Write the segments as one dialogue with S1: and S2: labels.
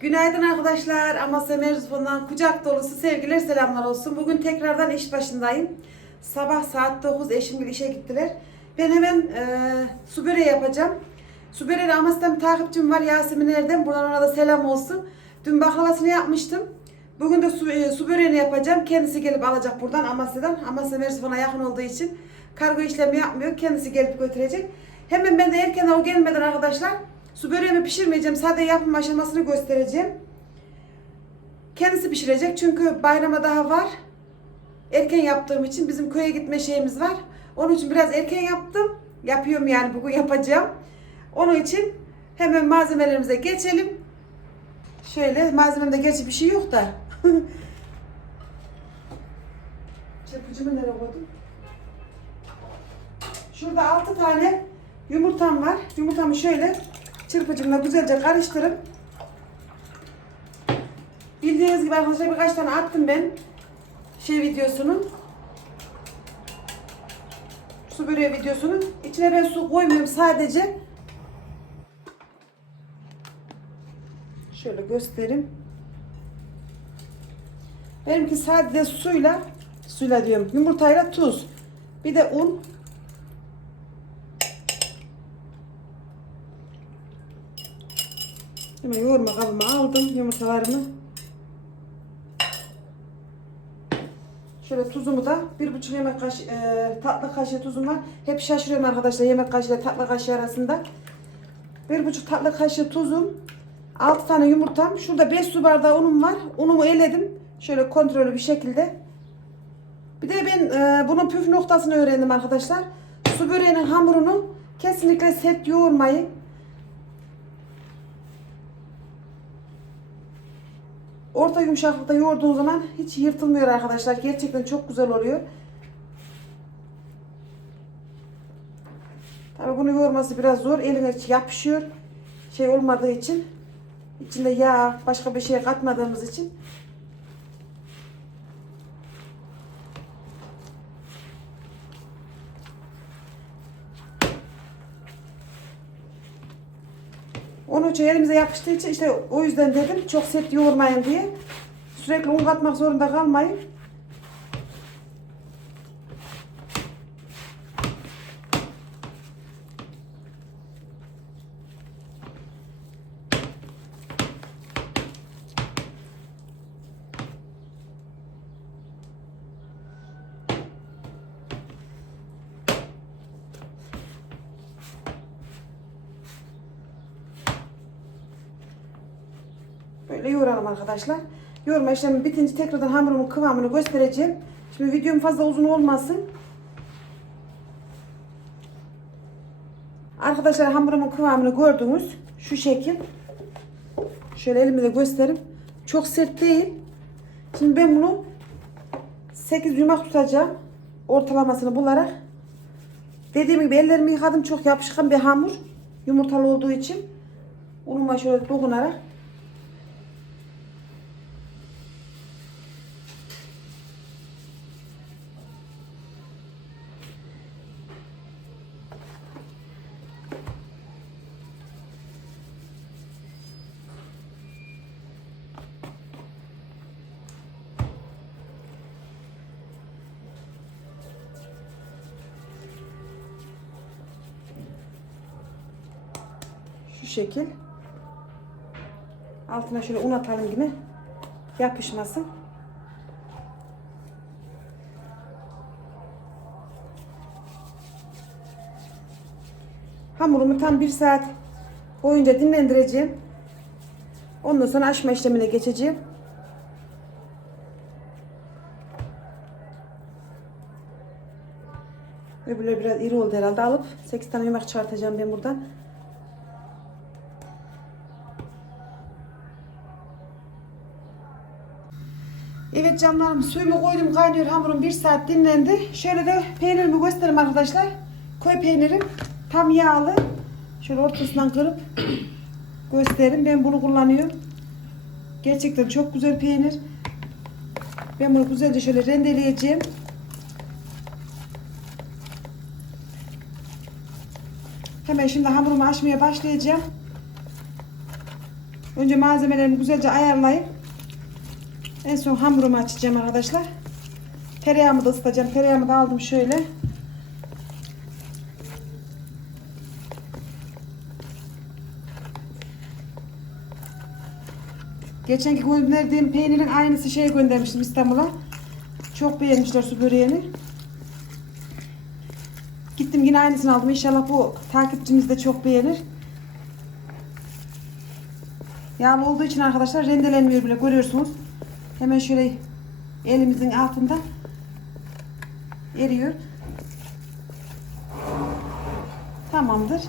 S1: Günaydın arkadaşlar. Amasya Merzufun'dan kucak dolusu sevgiler selamlar olsun. Bugün tekrardan iş başındayım. Sabah saat 9 eşim işe gittiler. Ben hemen e, su böreği yapacağım. Su böreği Amasya'dan bir takipçim var Yasemin Erdem. Buradan ona da selam olsun. Dün baklavasını yapmıştım. Bugün de su, e, su böreğini yapacağım. Kendisi gelip alacak buradan Amasya'dan. Amasya Merzufun'a yakın olduğu için kargo işlemi yapmıyor. Kendisi gelip götürecek. Hemen ben de erken o gelmeden arkadaşlar su böreğimi pişirmeyeceğim. Sadece yapım aşamasını göstereceğim. Kendisi pişirecek çünkü bayrama daha var. Erken yaptığım için bizim köye gitme şeyimiz var. Onun için biraz erken yaptım. Yapıyorum yani bugün yapacağım. Onun için hemen malzemelerimize geçelim. Şöyle malzememde gerçi bir şey yok da. Çırpıcımı nereye koydum? Şurada 6 tane yumurtam var. Yumurtamı şöyle çırpıcımla güzelce karıştırıp bildiğiniz gibi arkadaşlar birkaç tane attım ben şey videosunu su böreği videosunu içine ben su koymuyorum sadece şöyle göstereyim. Benimki sadece suyla suyla diyorum yumurtayla tuz. Bir de un Hemen yoğurma kabıma aldım yumurtalarımı. Şöyle tuzumu da bir buçuk yemek kaşığı, e, tatlı kaşığı tuzum var. Hep şaşırıyorum arkadaşlar yemek kaşığı ile tatlı kaşığı arasında. Bir buçuk tatlı kaşığı tuzum. Altı tane yumurtam. Şurada beş su bardağı unum var. Unumu eledim. Şöyle kontrollü bir şekilde. Bir de ben e, bunun püf noktasını öğrendim arkadaşlar. Su böreğinin hamurunu kesinlikle sert yoğurmayın. Orta yumuşaklıkta yoğurduğun zaman hiç yırtılmıyor arkadaşlar. Gerçekten çok güzel oluyor. Tabii bunu yoğurması biraz zor. Eline yapışıyor. Şey olmadığı için. içinde yağ, başka bir şey katmadığımız için. Onun için elimize yapıştığı için işte o yüzden dedim çok sert yoğurmayın diye. Sürekli un katmak zorunda kalmayın. Böyle yoğuralım arkadaşlar. Yoğurma işlemi bitince tekrardan hamurumun kıvamını göstereceğim. Şimdi videom fazla uzun olmasın. Arkadaşlar hamurumun kıvamını gördünüz. Şu şekil. Şöyle elimi de göstereyim. Çok sert değil. Şimdi ben bunu 8 yumak tutacağım. Ortalamasını bularak. Dediğim gibi ellerimi yıkadım. Çok yapışkan bir hamur. Yumurtalı olduğu için. Unuma şöyle dokunarak şekil. Altına şöyle un atalım yine. Yapışmasın. Hamurumu tam bir saat boyunca dinlendireceğim. Ondan sonra açma işlemine geçeceğim. Öbürleri biraz iri oldu herhalde. Alıp 8 tane yemek çıkartacağım ben buradan. Evet canlarım suyumu koydum kaynıyor hamurum bir saat dinlendi. Şöyle de peynirimi göstereyim arkadaşlar. Koy peynirim tam yağlı. Şöyle ortasından kırıp göstereyim. Ben bunu kullanıyorum. Gerçekten çok güzel peynir. Ben bunu güzelce şöyle rendeleyeceğim. Hemen şimdi hamurumu açmaya başlayacağım. Önce malzemelerimi güzelce ayarlayıp en son hamurumu açacağım arkadaşlar. Tereyağımı da ısıtacağım. Tereyağımı da aldım şöyle. Geçenki gönderdiğim peynirin aynısı şeye göndermiştim İstanbul'a. Çok beğenmişler su böreğini. Gittim yine aynısını aldım. İnşallah bu takipçimiz de çok beğenir. Yağlı olduğu için arkadaşlar rendelenmiyor bile görüyorsunuz. Hemen şöyle elimizin altında eriyor. Tamamdır.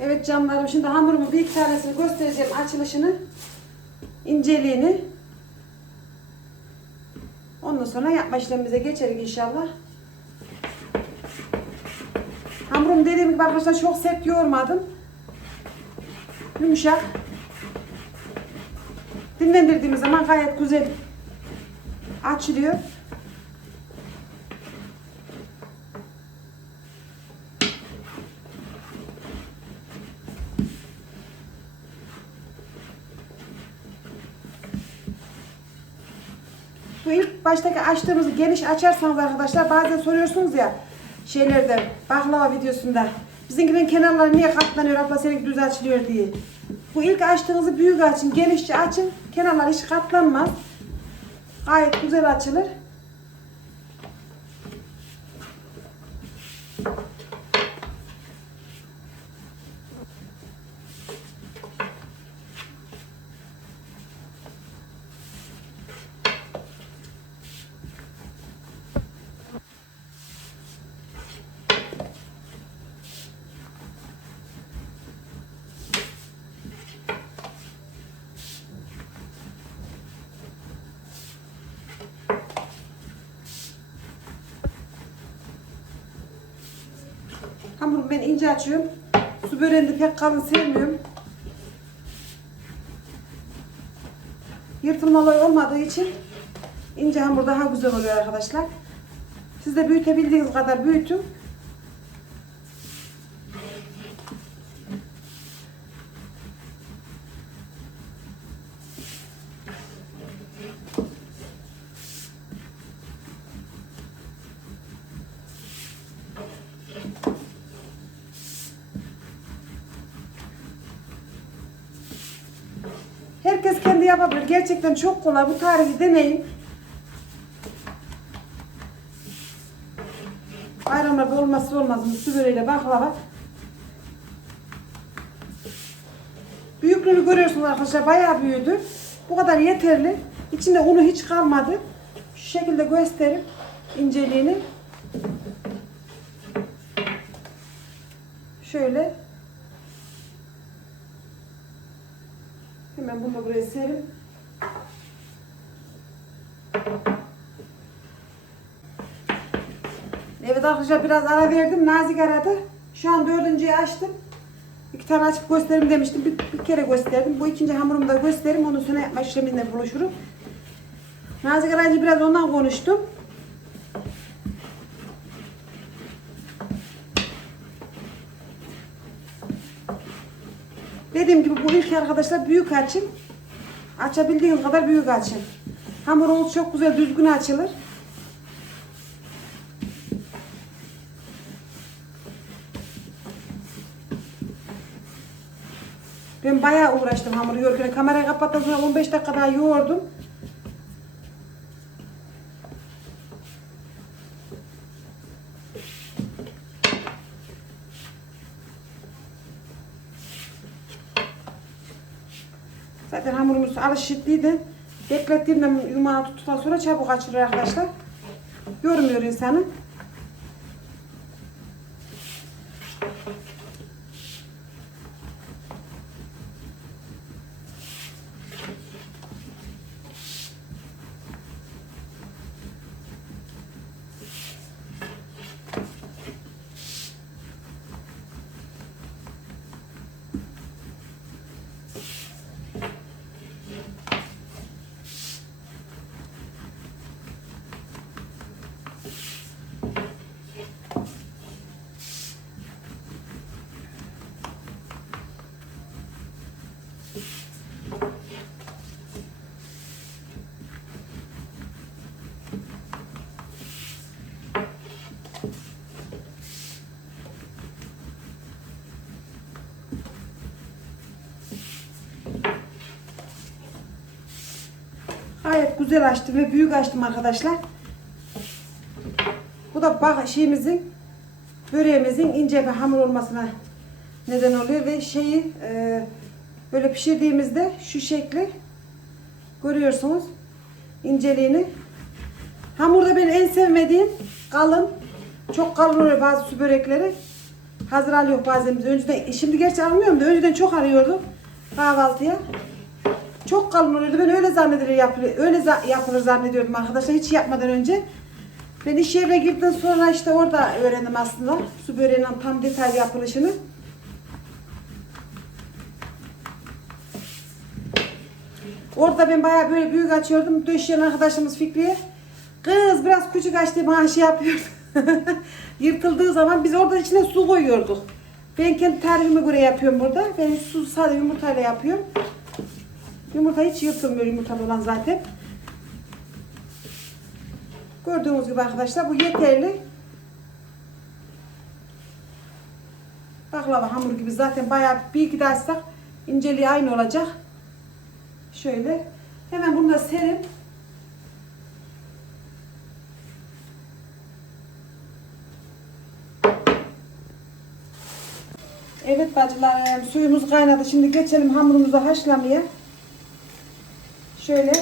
S1: Evet canlarım şimdi hamurumu bir iki tanesini göstereceğim açılışını, inceliğini. Ondan sonra yapma işlemimize geçelim inşallah. Hamurum dediğim gibi arkadaşlar çok sert yoğurmadım. Yumuşak. Dinlendirdiğimiz zaman gayet güzel açılıyor. Bu ilk baştaki açtığımızı geniş açarsanız arkadaşlar bazen soruyorsunuz ya şeylerde baklava videosunda bizimkinin kenarları niye katlanıyor abla seninki düz açılıyor diye. Bu ilk açtığınızı büyük açın, genişçe açın. Kenarlar hiç katlanmaz. Gayet güzel açılır. Hamurumu ben ince açıyorum. Su böreğini pek kalın sevmiyorum. Yırtılmalar olmadığı için ince hamur daha güzel oluyor arkadaşlar. Siz de büyütebildiğiniz kadar büyütün. Gerçekten çok kolay. Bu tarifi deneyin. Bayramlarda olmazsa olmazımız su böreğiyle baklava. Büyüklüğünü görüyorsunuz arkadaşlar. Bayağı büyüdü. Bu kadar yeterli. İçinde unu hiç kalmadı. Şu şekilde göstereyim inceliğini. Şöyle. Hemen bunu buraya serin. Evet arkadaşlar biraz ara verdim. Nazik aradı. Şu an dördüncüyü açtım. İki tane açıp göstereyim demiştim. Bir, bir kere gösterdim. Bu ikinci hamurumu da göstereyim. Ondan sonra yapma işleminde buluşurum. Nazik arayınca biraz ondan konuştum. Dediğim gibi bu ilk arkadaşlar büyük açın. Açabildiğiniz kadar büyük açın. Hamurunuz çok güzel düzgün açılır. Ben bayağı uğraştım hamuru yoğururken. Kamerayı kapattıktan sonra 15 dakika daha yoğurdum. Zaten hamurumuz alışıklıydı. Beklettiğimde yumağı tuttuktan sonra çabuk açılır arkadaşlar. Yormuyor insanı. Güzel açtım ve büyük açtım arkadaşlar. Bu da bak şeyimizin böreğimizin ince bir hamur olmasına neden oluyor ve şeyi e, böyle pişirdiğimizde şu şekli görüyorsunuz inceliğini. Hamurda benim en sevmediğim kalın. Çok kalın oluyor bazı su börekleri. Hazır alıyor bazen. Önceden, şimdi gerçi almıyorum da önceden çok arıyordum kahvaltıya. Çok kalın oluyordu. Ben öyle zannedilir yapılır, öyle za- yapılır zannediyordum arkadaşlar hiç yapmadan önce. Ben iş yerine girdikten sonra işte orada öğrendim aslında su böreğinin tam detaylı yapılışını. Orada ben bayağı böyle büyük açıyordum. Döşeyen arkadaşımız Fikriye. Kız biraz küçük açtı bana şey yapıyordu. Yırtıldığı zaman biz orada içine su koyuyorduk. Ben kendi tarifime göre yapıyorum burada. Ben su sadece yumurtayla yapıyorum. Yumurta hiç yırtılmıyor yumurtalı olan zaten. Gördüğünüz gibi arkadaşlar bu yeterli. Baklava hamuru gibi zaten bayağı bir iki açsak inceliği aynı olacak. Şöyle. Hemen bunu da serin. Evet bacılarım suyumuz kaynadı. Şimdi geçelim hamurumuzu haşlamaya. Şöyle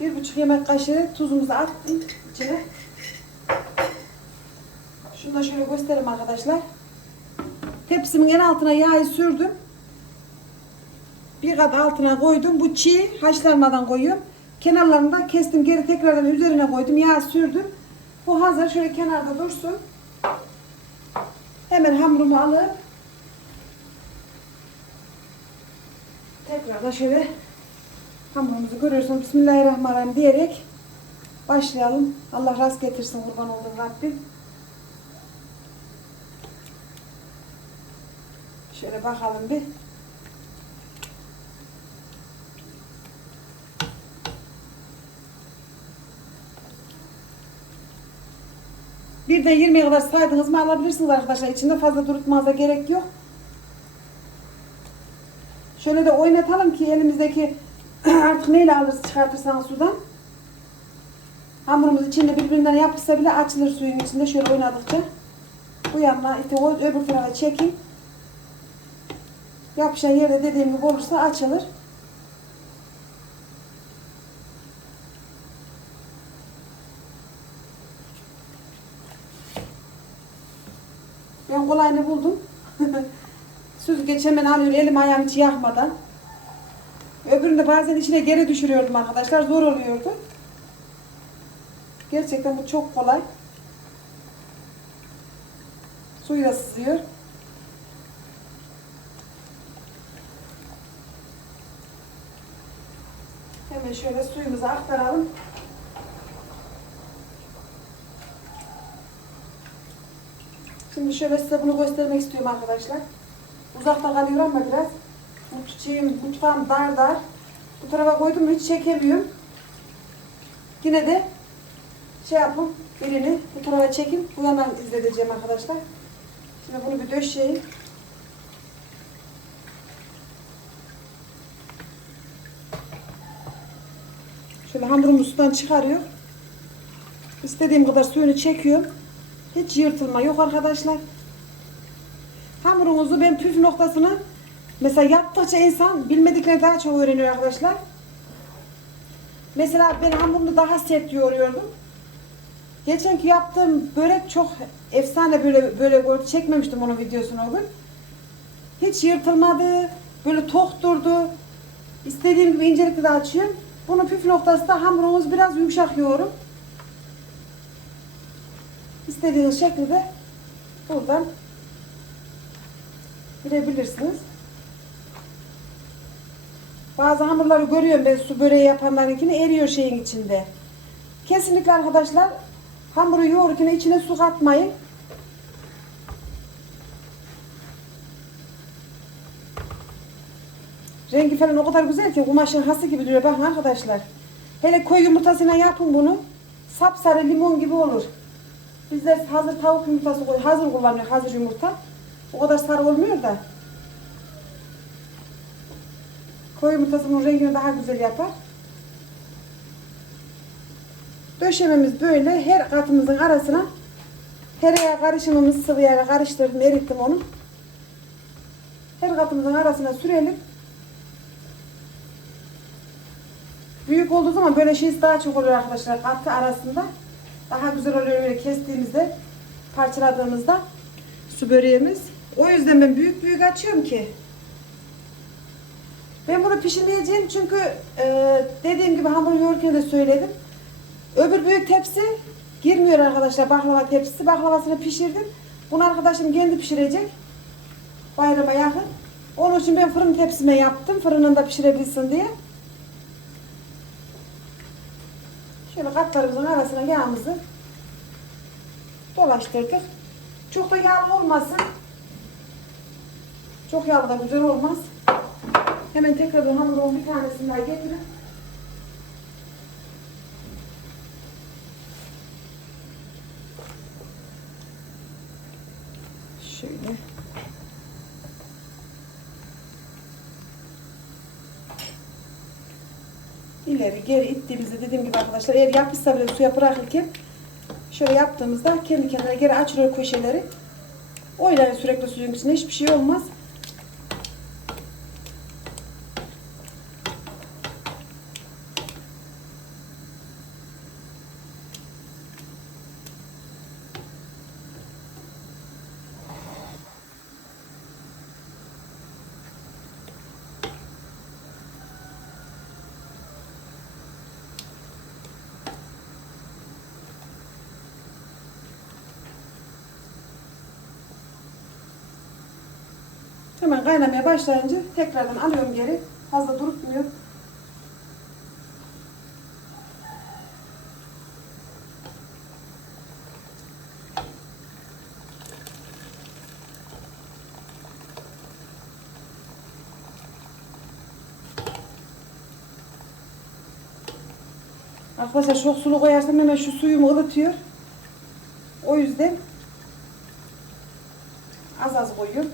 S1: bir buçuk yemek kaşığı tuzumuzu attım içine. Şunu da şöyle göstereyim arkadaşlar. Tepsimin en altına yağı sürdüm. Bir kat altına koydum. Bu çiğ haşlanmadan koyuyorum. Kenarlarını da kestim. Geri tekrardan üzerine koydum. Yağ sürdüm. Bu hazır. Şöyle kenarda dursun. Hemen hamurumu alıp tekrar da şöyle hamurumuzu görüyorsunuz. Bismillahirrahmanirrahim diyerek başlayalım. Allah rast getirsin kurban olduğum Rabbim. Şöyle bakalım bir. Bir de 20'ye kadar saydınız mı alabilirsiniz arkadaşlar. İçinde fazla durutmanıza gerek yok. Şöyle de oynatalım ki elimizdeki artık neyle alırız çıkartırsanız sudan. Hamurumuz içinde birbirinden yapışsa bile açılır suyun içinde şöyle oynadıkça. Bu yanına işte o öbür tarafa çekin. Yapışan yerde dediğim gibi olursa açılır. Ben kolayını buldum. Süzgeç hemen alıyor elim ayağım hiç yakmadan. Öbürünü bazen içine geri düşürüyordum arkadaşlar. Zor oluyordu. Gerçekten bu çok kolay. Suyu da sızıyor. Hemen şöyle suyumuzu aktaralım. Şimdi şöyle size bunu göstermek istiyorum arkadaşlar. Uzakta kalıyor ama biraz. Mut- Şeyim, mutfağım dar dar. Bu tarafa koydum hiç çekemiyorum. Yine de şey yapın birini bu tarafa çekin. Bu yandan izleteceğim arkadaşlar. Şimdi bunu bir döşeyim. Şöyle hamurumu sudan çıkarıyor. İstediğim kadar suyunu çekiyorum. Hiç yırtılma yok arkadaşlar. Hamurunuzu ben püf noktasını mesela yaptıkça insan bilmediklerini daha çok öğreniyor arkadaşlar. Mesela ben hamurunu daha sert yoğuruyordum. Geçenki yaptığım börek çok efsane böyle böyle. Çekmemiştim onun videosunu o gün. Hiç yırtılmadı. Böyle tok durdu. İstediğim gibi incelikli de açıyorum. Bunun püf noktası da hamurumuz biraz yumuşak yoğurum. İstediğiniz şekilde buradan girebilirsiniz. Bazı hamurları görüyorum ben su böreği yapanlarınkini eriyor şeyin içinde. Kesinlikle arkadaşlar hamuru yoğururken içine su katmayın. Rengi falan o kadar güzel ki kumaşın hası gibi duruyor. Bakın arkadaşlar. Hele koy yumurtasıyla yapın bunu. Sapsarı limon gibi olur. Bizler hazır tavuk yumurtası hazır kullanıyor, hazır yumurta. O kadar sarı olmuyor da. Koy yumurtasının rengini daha güzel yapar. Döşememiz böyle. Her katımızın arasına tereyağı karışımımızı sıvı karıştırdım. Erittim onu. Her katımızın arasına sürelim. Büyük olduğu zaman böyle şey daha çok oluyor arkadaşlar katı arasında. Daha güzel oluyor böyle kestiğimizde, parçaladığımızda su böreğimiz. O yüzden ben büyük büyük açıyorum ki. Ben bunu pişirmeyeceğim çünkü e, dediğim gibi hamur yoğururken de söyledim. Öbür büyük tepsi girmiyor arkadaşlar baklava tepsisi. Baklavasını pişirdim. Bunu arkadaşım kendi pişirecek. Bayrama yakın. Onun için ben fırın tepsime yaptım. Fırınında pişirebilsin diye. Şöyle katlarımızın arasına yağımızı dolaştırdık. Çok da yağlı olmasın. Çok yağlı da güzel olmaz. Hemen tekrar hamurun bir tanesini daha getirip şöyle ileri geri ittiğimizde dediğim gibi arkadaşlar eğer yapışsa bile suya bırakırken şöyle yaptığımızda kendi kendine geri açılıyor köşeleri. O ileri sürekli suyun içinde hiçbir şey olmaz. Hemen kaynamaya başlayınca tekrardan alıyorum geri. Fazla durutmuyor. Arkadaşlar çok sulu koyarsam hemen şu suyumu ılıtıyor. O yüzden az az koyuyorum.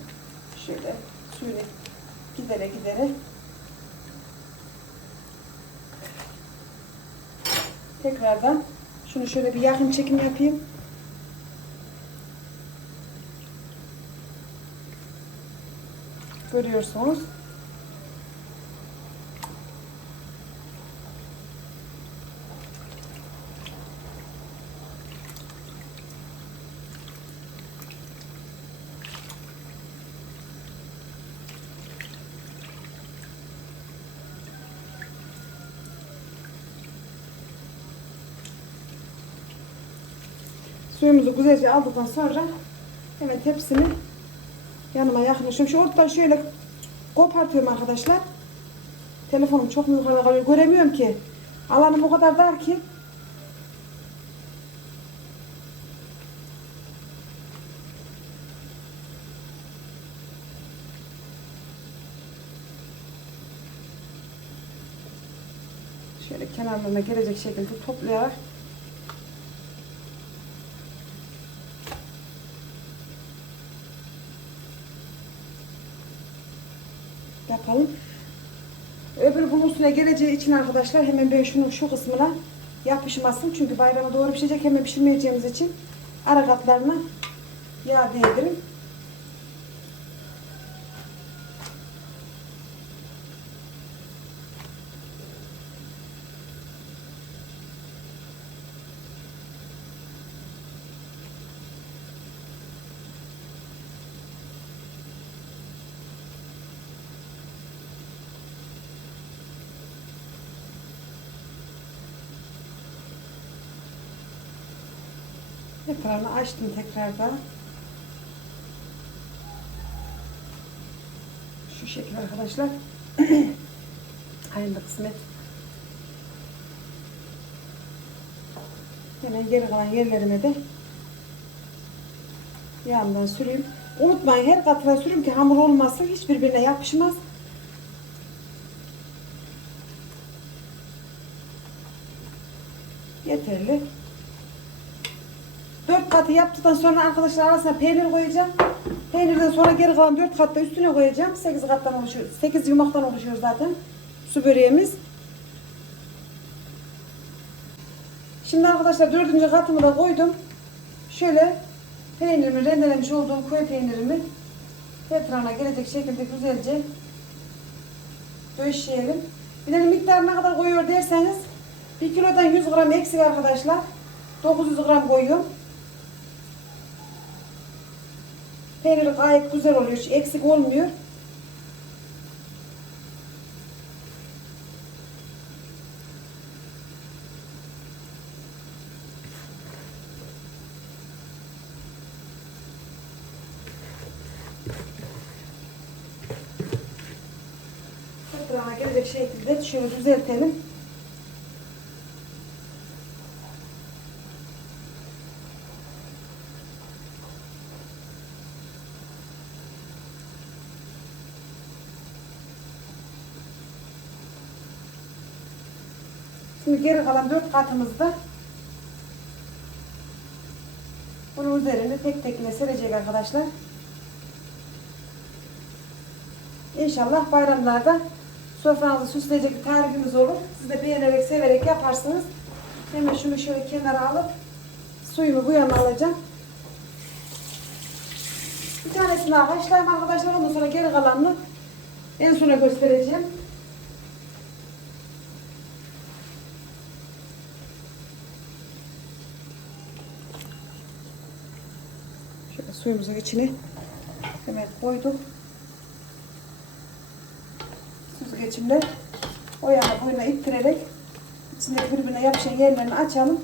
S1: Şöyle suyunu gidere gidere. Tekrardan şunu şöyle bir yakın çekim yapayım. Görüyorsunuz. Suyumuzu güzelce aldıktan sonra hemen tepsimi yanıma yaklaşıyorum. Şu ortadan şöyle kopartıyorum arkadaşlar. Telefonum çok mu yukarıda kalıyor göremiyorum ki. Alanım o kadar dar ki. Şöyle kenarlarına gelecek şekilde toplayarak yapalım. Öbür bunun üstüne geleceği için arkadaşlar hemen ben şunun şu kısmına yapışmasın. Çünkü bayrama doğru pişecek hemen pişirmeyeceğimiz için ara katlarına yağ değdirin. Yaprağını açtım tekrardan. Şu şekil arkadaşlar. Hayırlı kısmet. Hemen geri kalan yerlerime de yağımdan süreyim. Unutmayın her katına sürün ki hamur olmasın. Hiç birbirine yapışmaz. Yeterli. Katı yaptıktan sonra arkadaşlar arasına peynir koyacağım. Peynirden sonra geri kalan dört katta üstüne koyacağım. Sekiz kattan oluşuyor. Sekiz yumaktan oluşuyor zaten. Su böreğimiz. Şimdi arkadaşlar dördüncü katımı da koydum. Şöyle peynirimi rendelemiş olduğum köy peynirimi etrafına gelecek şekilde güzelce döşeyelim. Bir de miktar ne kadar koyuyor derseniz 1 kilodan 100 gram eksik arkadaşlar. 900 gram koyuyorum. Peynir gayet güzel oluyor. Hiç eksik olmuyor. Etrafına gelecek şekilde şöyle düzeltelim. Geri kalan dört katımızda bunun üzerine tek tekine serecek arkadaşlar. İnşallah bayramlarda sofranızı süsleyecek bir tarifimiz olur. Siz de beğenerek, severek yaparsınız. Hemen şunu şöyle kenara alıp suyumu bu yana alacağım. Bir tanesini daha haşlayayım arkadaşlar. Ondan sonra geri kalanını en sona göstereceğim. Suyumuzun içine hemen koyduk. Süzgeçimle o yana bu yana ittirerek içinde birbirine yapışan yerlerini açalım.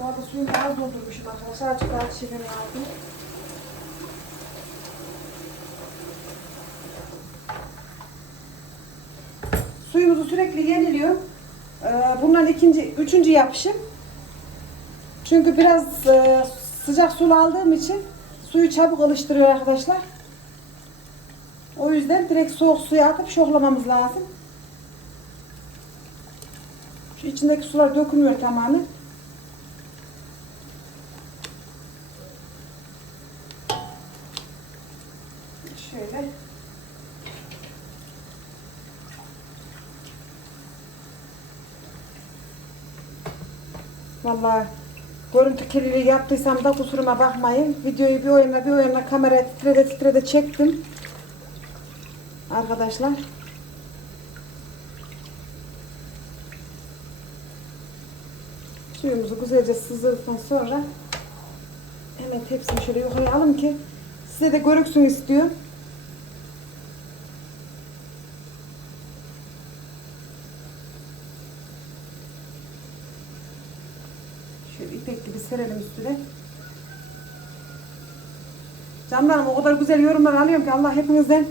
S1: Bu arada suyumu az doldurmuşum arkadaşlar. Daha çiğneme lazım. Suyumuzu sürekli yeniliyor. Ee, Bundan ikinci, üçüncü yapışım. Çünkü biraz e, sıcak su aldığım için suyu çabuk alıştırıyor arkadaşlar. O yüzden direkt soğuk suya atıp şoklamamız lazım. Şu içindeki sular dökülmüyor tamamen. Şöyle. Vallahi görüntü kirliliği yaptıysam da kusuruma bakmayın. Videoyu bir o yana bir o yana kamera titrede titrede çektim. Arkadaşlar. Suyumuzu güzelce sızdırdıktan sonra hemen tepsimi şöyle yukarı alalım ki size de görüksün istiyorum. Şöyle ipek gibi serelim üstüne. Canlarım o kadar güzel yorumlar alıyorum ki Allah hepinizden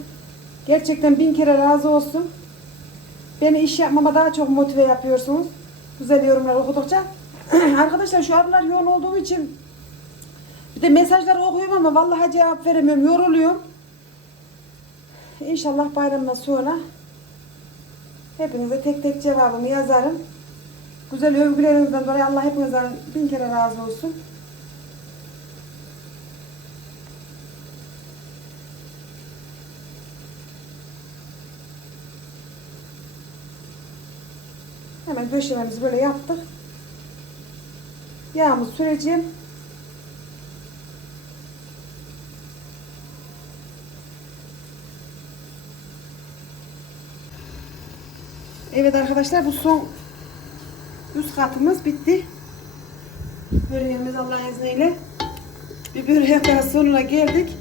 S1: gerçekten bin kere razı olsun. Beni iş yapmama daha çok motive yapıyorsunuz. Güzel yorumlar okudukça. Arkadaşlar şu aralar yoğun olduğum için bir de mesajları okuyorum ama vallahi cevap veremiyorum. Yoruluyorum. İnşallah bayramdan sonra hepinize tek tek cevabımı yazarım. Güzel övgülerinizden dolayı Allah hepinizden bin kere razı olsun. Hemen döşememizi böyle yaptık. Yağımızı süreceğim. Evet arkadaşlar bu son üst katımız bitti. Böreğimiz Allah'ın izniyle. Bir börek daha sonuna geldik.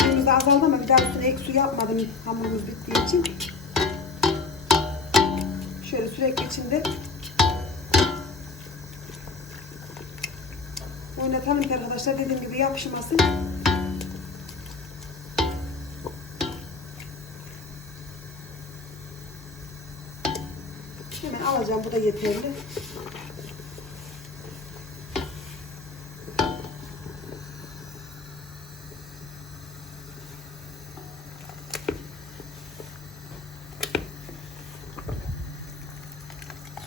S1: Suyumuz da azaldı ama bir daha üstüne ek su yapmadım hamurumuz bittiği için. Şöyle sürekli içinde oynatalım ki arkadaşlar dediğim gibi yapışmasın. Alacağım bu da yeterli.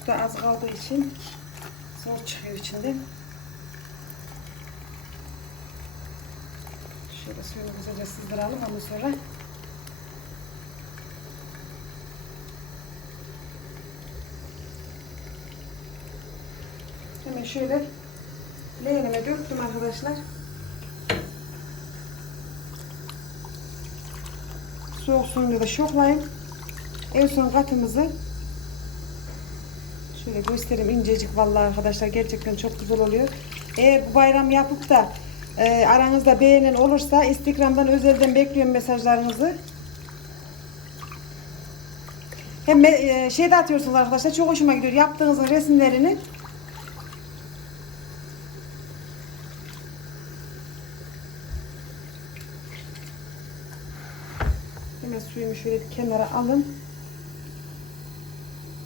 S1: Su az kaldığı için zor çıkıyor içinde. Şöyle suyunu güzelce sızdıralım ondan sonra. Şöyle leğenime döktüm arkadaşlar. Soğuk suyunu da şoklayın. En son katımızı şöyle göstereyim incecik vallahi arkadaşlar gerçekten çok güzel oluyor. Eğer bu bayram yapıp da e, aranızda beğenen olursa Instagram'dan özelden bekliyorum mesajlarınızı. Hem e, şey de atıyorsunuz arkadaşlar çok hoşuma gidiyor yaptığınızın resimlerini. Hemen suyumu şöyle bir kenara alın.